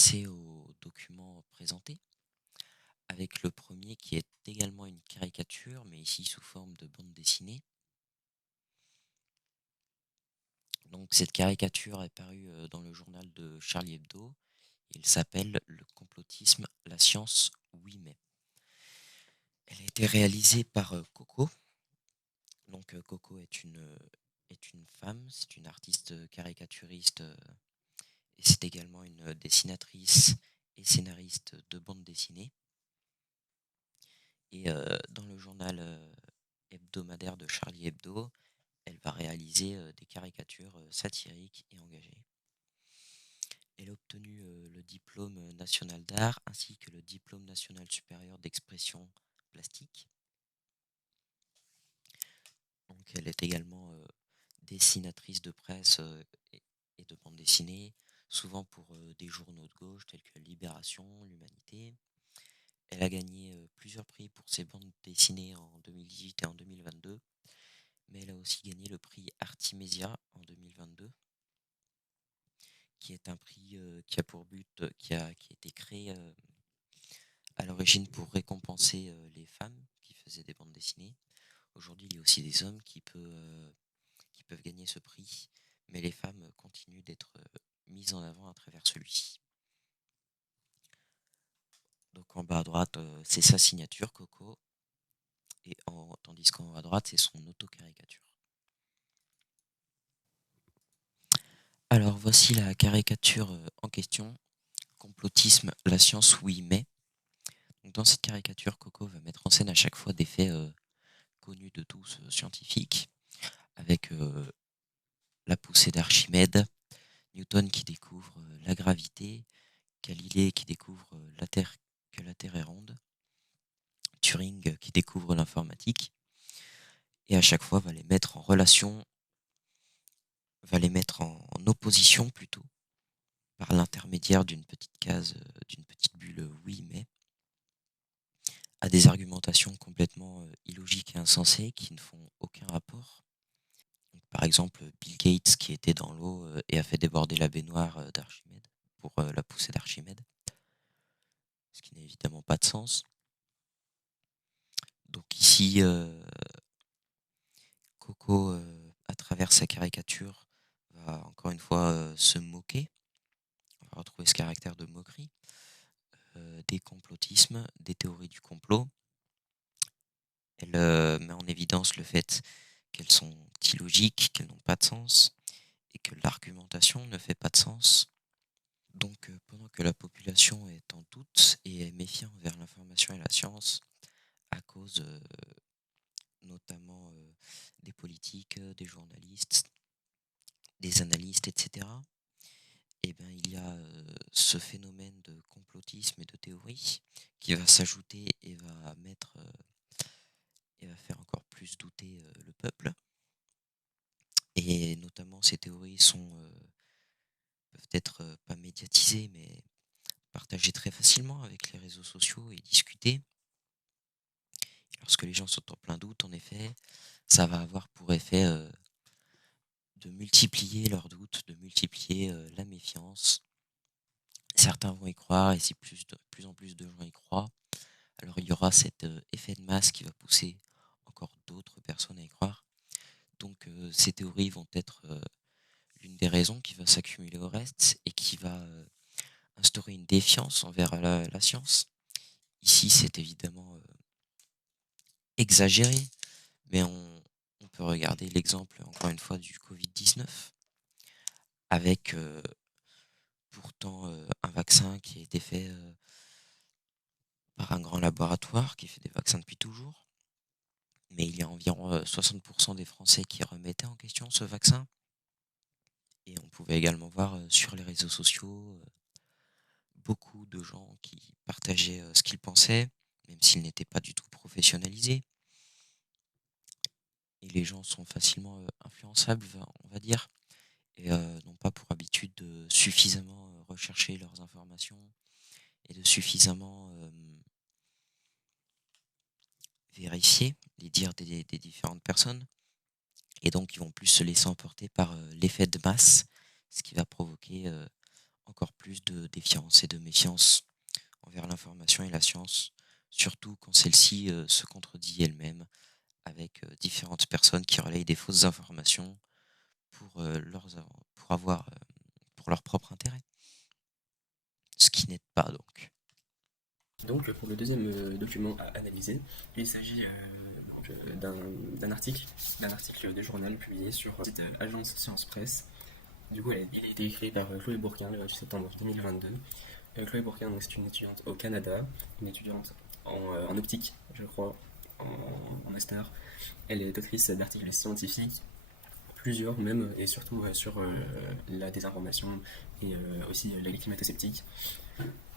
passer aux documents présentés, avec le premier qui est également une caricature, mais ici sous forme de bande dessinée. Donc cette caricature est parue dans le journal de Charlie Hebdo. Il s'appelle Le complotisme, la science, oui mais. Elle a été réalisée par Coco. Donc Coco est une femme, c'est une artiste caricaturiste et c'est également une dessinatrice et scénariste de bande dessinée. Et dans le journal hebdomadaire de Charlie Hebdo, elle va réaliser des caricatures satiriques et engagées. Elle a obtenu le diplôme national d'art ainsi que le diplôme national supérieur d'expression plastique. Donc elle est également dessinatrice de presse et de bande dessinée, souvent pour des journaux de gauche tels que Libération, l'Humanité. Elle a gagné plusieurs prix pour ses bandes dessinées en 2018 et en 2022, mais elle a aussi gagné le prix Artimesia en 2022, qui est un prix qui a pour but, qui a été créé à l'origine pour récompenser les femmes qui faisaient des bandes dessinées. Aujourd'hui, il y a aussi des hommes qui peuvent gagner ce prix, mais les femmes continuent d'être mises en avant à travers celui-ci. Donc en bas à droite, c'est sa signature, Coco, et tandis qu'en haut à droite, c'est son auto-caricature. Alors voici la caricature en question. Complotisme, la science, oui, mais. Donc, dans cette caricature, Coco va mettre en scène à chaque fois des faits connus de tous scientifiques, avec la poussée d'Archimède, Newton qui découvre la gravité, Galilée qui découvre que la Terre est ronde, Turing qui découvre l'informatique, et à chaque fois va les mettre en relation, va les mettre en opposition plutôt, par l'intermédiaire d'une petite case, d'une petite bulle oui mais, à des argumentations complètement illogiques et insensées qui ne font aucun rapport. Donc, par exemple, Bill Gates qui était dans l'eau et a fait déborder la baignoire d'Archimède pour la poussée d'Archimède, ce qui n'a évidemment pas de sens. Donc ici, Coco, à travers sa caricature, va encore une fois se moquer. On va retrouver ce caractère de moquerie, des complotismes, des théories du complot. Elle met en évidence le fait qu'elles sont illogiques, qu'elles n'ont pas de sens, et que l'argumentation ne fait pas de sens. Donc pendant que la population est en doute et est méfiée envers l'information et la science, à cause notamment des politiques, des journalistes, des analystes, etc., eh ben, il y a ce phénomène de complotisme et de théorie qui va s'ajouter et va faire encore plus douter le peuple. Et notamment, ces théories peuvent être pas médiatisées, mais partagées très facilement avec les réseaux sociaux et discutées. Lorsque les gens sont en plein doute, en effet, ça va avoir pour effet de multiplier leurs doutes, de multiplier la méfiance. Certains vont y croire, et si plus en plus de gens y croient, alors il y aura cet effet de masse qui va pousser encore d'autres personnes à y croire. Donc ces théories vont être l'une des raisons qui va s'accumuler au reste et qui va instaurer une défiance envers la science. Ici, c'est évidemment exagéré, mais on peut regarder l'exemple, encore une fois, du Covid-19, avec pourtant un vaccin qui a été fait par un grand laboratoire qui fait des vaccins depuis toujours. Mais il y a environ 60% des Français qui remettaient en question ce vaccin. Et on pouvait également voir sur les réseaux sociaux beaucoup de gens qui partageaient ce qu'ils pensaient, même s'ils n'étaient pas du tout professionnalisés. Et les gens sont facilement influençables, on va dire, et n'ont pas pour habitude de suffisamment rechercher leurs informations et de suffisamment vérifier les dires des différentes personnes. Et donc, ils vont plus se laisser emporter par l'effet de masse, ce qui va provoquer encore plus de défiance et de méfiance envers l'information et la science, surtout quand celle-ci se contredit elle-même avec différentes personnes qui relayent des fausses informations pour, pour avoir pour leur propre intérêt. Ce qui n'aide pas donc. Donc, pour le deuxième document à analyser, il s'agit d'un article, de journal publié sur le site Agence Science Presse. Du coup, il a été écrit par Chloé Bourquin le 28 septembre 2022. Chloé Bourquin, c'est une étudiante au Canada, une étudiante en optique, je crois, en master. Elle est autrice d'articles scientifiques, plusieurs même, et surtout sur la désinformation et aussi la climato-sceptique.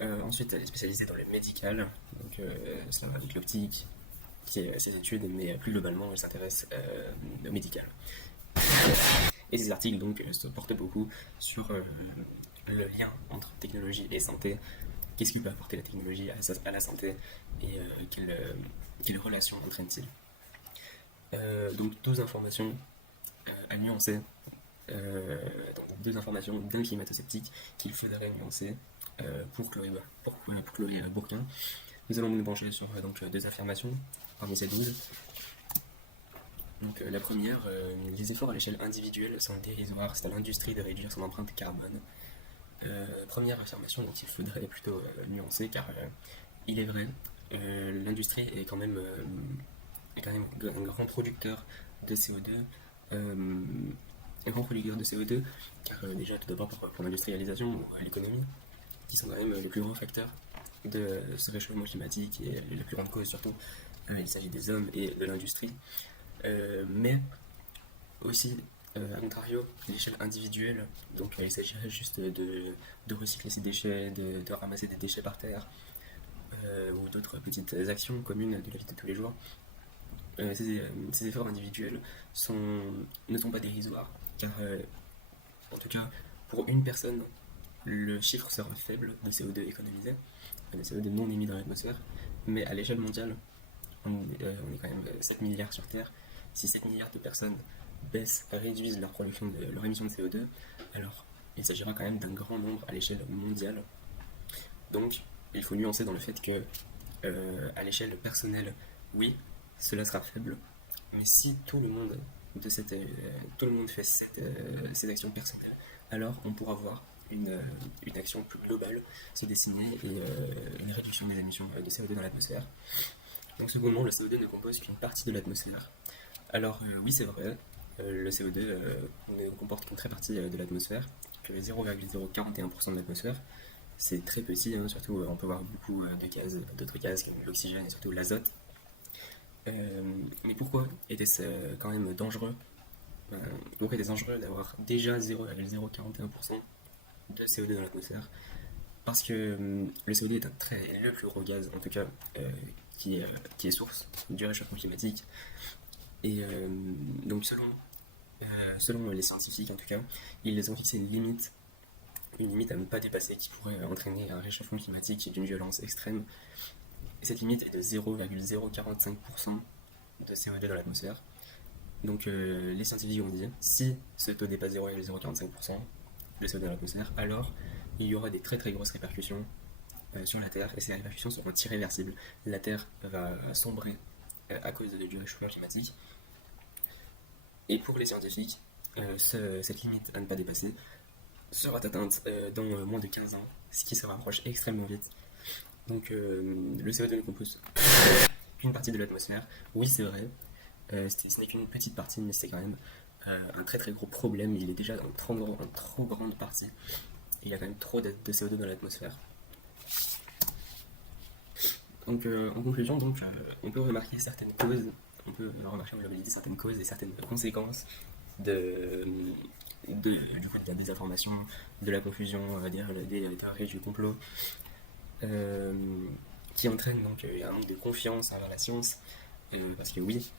Ensuite, elle est spécialisée dans le médical, donc cela va avec l'optique, ses études, mais plus globalement, elle s'intéresse au médical. Et ces articles donc se portent beaucoup sur le lien entre technologie et santé. Qu'est-ce que peut apporter la technologie à la santé et quelle relation entraîne-t-il. Donc 12 informations à nuancer, donc 2 informations d'un climato-sceptique qu'il faudrait nuancer pour Chloé Bourquin. Nous allons nous pencher sur donc, 2 affirmations parmi ces 12. Donc la première, les efforts à l'échelle individuelle sont dérisoires, c'est à l'industrie de réduire son empreinte carbone. Première affirmation dont il faudrait plutôt nuancer, car il est vrai, l'industrie est quand même un grand producteur de CO2. Un grand producteur de CO2, car déjà tout d'abord pour l'industrialisation ou l'économie, qui sont quand même les plus gros facteurs de ce réchauffement climatique et la plus grande cause surtout. Il s'agit des hommes et de l'industrie. Mais aussi, à contrario, à l'échelle individuelle, donc il s'agirait juste de recycler ses déchets, de ramasser des déchets par terre, ou d'autres petites actions communes de la vie de tous les jours. Ces efforts individuels ne sont pas dérisoires, car en tout cas, pour une personne, le chiffre sera faible de CO2 économisé, de CO2 non émis dans l'atmosphère, mais à l'échelle mondiale, on est quand même 7 milliards sur Terre. Si 7 milliards de personnes réduisent leur émission de CO2, alors il s'agira quand même d'un grand nombre à l'échelle mondiale. Donc, il faut nuancer dans le fait que, à l'échelle personnelle, oui, cela sera faible, mais si tout le monde fait ces actions personnelles, alors on pourra voir une action plus globale se dessiner et une réduction des émissions de CO2 dans l'atmosphère. Donc secondement, le CO2 ne compose qu'une partie de l'atmosphère. Alors oui, c'est vrai, le CO2 ne comporte qu'une très partie de l'atmosphère, que 0,041% de l'atmosphère. C'est très petit, hein, surtout on peut voir beaucoup de gaz, d'autres gaz comme l'oxygène et surtout l'azote. Mais pourquoi était-ce quand même dangereux pourquoi était dangereux d'avoir déjà 0,041% de CO2 dans l'atmosphère? Parce que le CO2 est le plus gros gaz, en tout cas, qui est source du réchauffement climatique. Et donc, selon les scientifiques, en tout cas, ils ont fixé une limite à ne pas dépasser qui pourrait entraîner un réchauffement climatique d'une violence extrême. Et cette limite est de 0,045% de CO2 dans l'atmosphère. Donc les scientifiques ont dit, si ce taux dépasse 0,045% de CO2 dans l'atmosphère, alors il y aura des très très grosses répercussions sur la Terre, et ces répercussions seront irréversibles. La Terre va sombrer à cause du réchauffement climatique. Et pour les scientifiques, cette limite à ne pas dépasser sera atteinte dans moins de 15 ans, ce qui se rapproche extrêmement vite. Donc le CO2 ne compose qu'une partie de l'atmosphère. Oui, c'est vrai, ce n'est qu'une petite partie, mais c'est quand même un très très gros problème. Il est déjà en trop grande partie. Il y a quand même trop de CO2 dans l'atmosphère. Donc en conclusion, on peut remarquer certaines causes, on peut remarquer en globalité certaines causes et certaines conséquences du coup, de la désinformation, de la confusion, des théories du complot, qui entraînent donc un manque de confiance envers la science, parce que oui,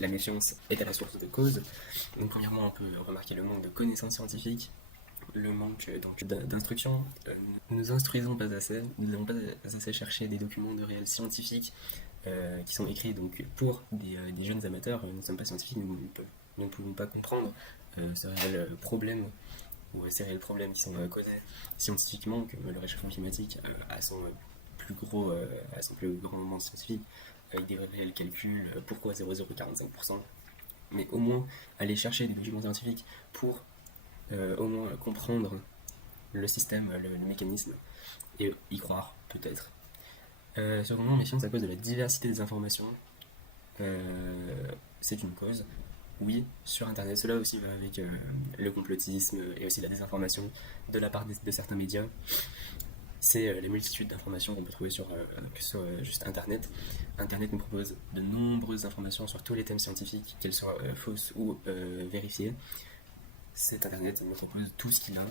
la méfiance est à la source de causes. Donc premièrement, on peut remarquer le manque de connaissances scientifiques, le manque d'instruction. Nous nous instruisons pas assez, nous n'avons pas assez cherché des documents de réels scientifiques qui sont écrits donc pour des jeunes amateurs. Nous ne sommes pas scientifiques, nous ne pouvons pas comprendre ce réel problème ou ces réels problèmes qui sont causés scientifiquement, comme le réchauffement climatique à son plus grand moment scientifique, avec des réels calculs, pourquoi 0,045%, mais au moins aller chercher des documents scientifiques pour au moins comprendre le système, le mécanisme, et y croire, peut-être. Cependant, méfiance à cause de la diversité des informations, c'est une cause. Oui, sur Internet, cela aussi va avec le complotisme et aussi la désinformation de la part de certains médias. C'est les multitudes d'informations qu'on peut trouver que ce soit juste Internet. Internet nous propose de nombreuses informations sur tous les thèmes scientifiques, qu'elles soient fausses ou vérifiées. Cet Internet nous propose tout ce qu'il a.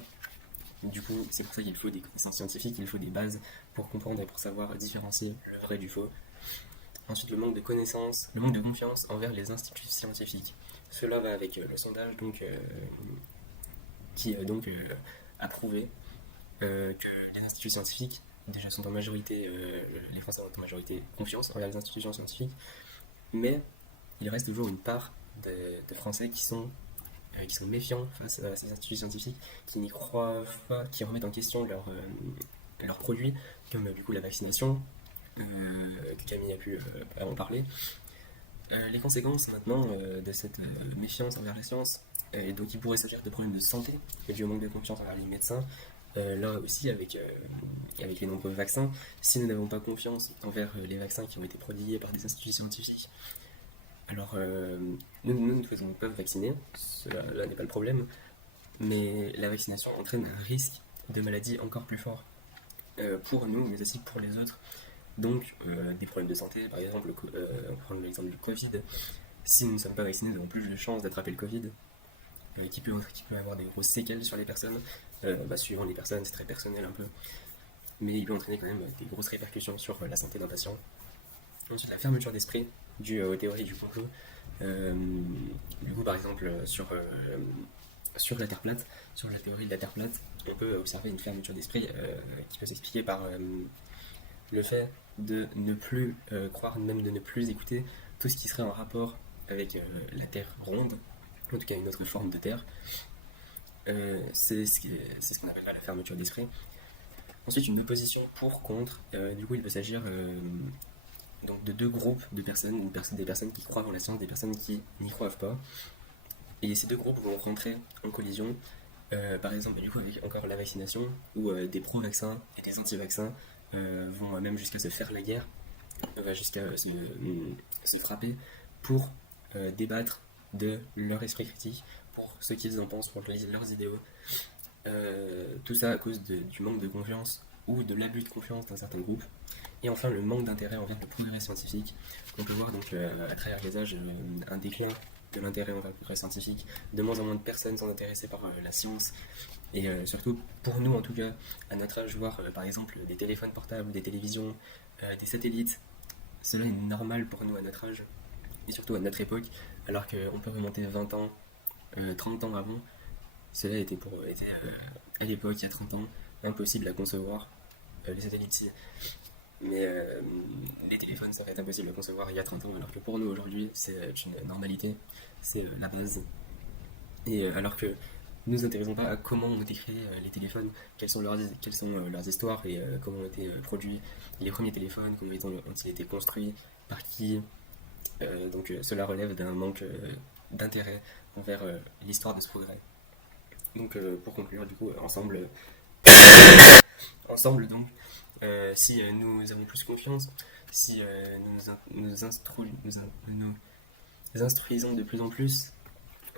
Du coup, c'est pour ça qu'il faut des connaissances scientifiques, il faut des bases pour comprendre et pour savoir différencier le vrai du faux. Ensuite, le manque de connaissances, le manque de confiance envers les instituts scientifiques. Cela va avec le sondage qui a prouvé que les instituts scientifiques déjà sont en majorité, les Français ont en majorité confiance envers les institutions scientifiques, mais il reste toujours une part de Français qui sont méfiants face à ces instituts scientifiques, qui n'y croient pas, qui remettent en question leurs produits, comme du coup la vaccination, que Camille a pu en parler. Les conséquences maintenant de cette méfiance envers la science, et donc il pourrait s'agir de problèmes de santé, et du manque de confiance envers les médecins. Là aussi, avec les nombreux vaccins, si nous n'avons pas confiance envers les vaccins qui ont été prodigués par des instituts scientifiques, alors nous ne faisons pas vacciner, cela là n'est pas le problème, mais la vaccination entraîne un risque de maladie encore plus fort pour nous, mais aussi pour les autres. Donc, des problèmes de santé, par exemple, on va prendre l'exemple du Covid. Si nous ne sommes pas vaccinés, nous avons plus de chances d'attraper le Covid, qui peut avoir des grosses séquelles sur les personnes. Suivant les personnes, c'est très personnel un peu, mais il peut entraîner quand même des grosses répercussions sur la santé d'un patient. Ensuite, la fermeture d'esprit due aux théories du complot. Du coup, par exemple, sur la Terre plate, sur la théorie de la Terre plate, on peut observer une fermeture d'esprit qui peut s'expliquer par le fait de ne plus croire, même de ne plus écouter tout ce qui serait en rapport avec la Terre ronde, en tout cas une autre forme de Terre. C'est ce qu'on appelle la fermeture d'esprit. Ensuite, une opposition pour, contre. Du coup, il peut s'agir donc de deux groupes de personnes, des personnes qui croient en la science, des personnes qui n'y croient pas. Et ces deux groupes vont rentrer en collision, par exemple, du coup, avec encore la vaccination, où des pro-vaccins et des anti-vaccins vont même jusqu'à se faire la guerre, jusqu'à se frapper pour débattre de leur esprit critique, pour ce qu'ils en pensent, pour leurs idéaux. Tout ça à cause du manque de confiance ou de l'abus de confiance d'un certain groupe. Et enfin, le manque d'intérêt envers le progrès scientifique. On peut voir donc à travers les âges un déclin de l'intérêt envers le progrès scientifique, de moins en moins de personnes sont intéressées par la science, et surtout pour nous en tout cas, à notre âge, voir par exemple des téléphones portables, des télévisions, des satellites, cela est normal pour nous à notre âge, et surtout à notre époque, alors qu'on peut remonter 20 ans, 30 ans avant, cela était à l'époque, il y a 30 ans, impossible à concevoir, les satellites. Mais les téléphones, ça va être impossible à concevoir il y a 30 ans, alors que pour nous aujourd'hui, c'est une normalité, c'est la base. Et alors que nous nous intéressons pas à comment ont été créés les téléphones, quelles sont leurs histoires et comment ont été produits les premiers téléphones, ont-ils été construits, par qui. Cela relève d'un manque d'intérêt envers l'histoire de ce progrès. Donc pour conclure, du coup, ensemble donc, si nous avons plus confiance, si nous instruisons de plus en plus,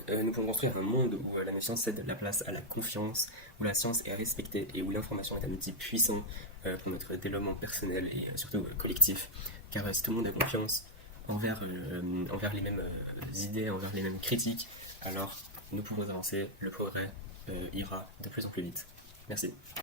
nous pouvons construire un monde où la science cède la place à la confiance, où la science est respectée et où l'information est un outil puissant pour notre développement personnel et surtout collectif. Car si tout le monde a confiance envers les mêmes idées, envers les mêmes critiques, alors nous pouvons avancer, le progrès ira de plus en plus vite. Merci.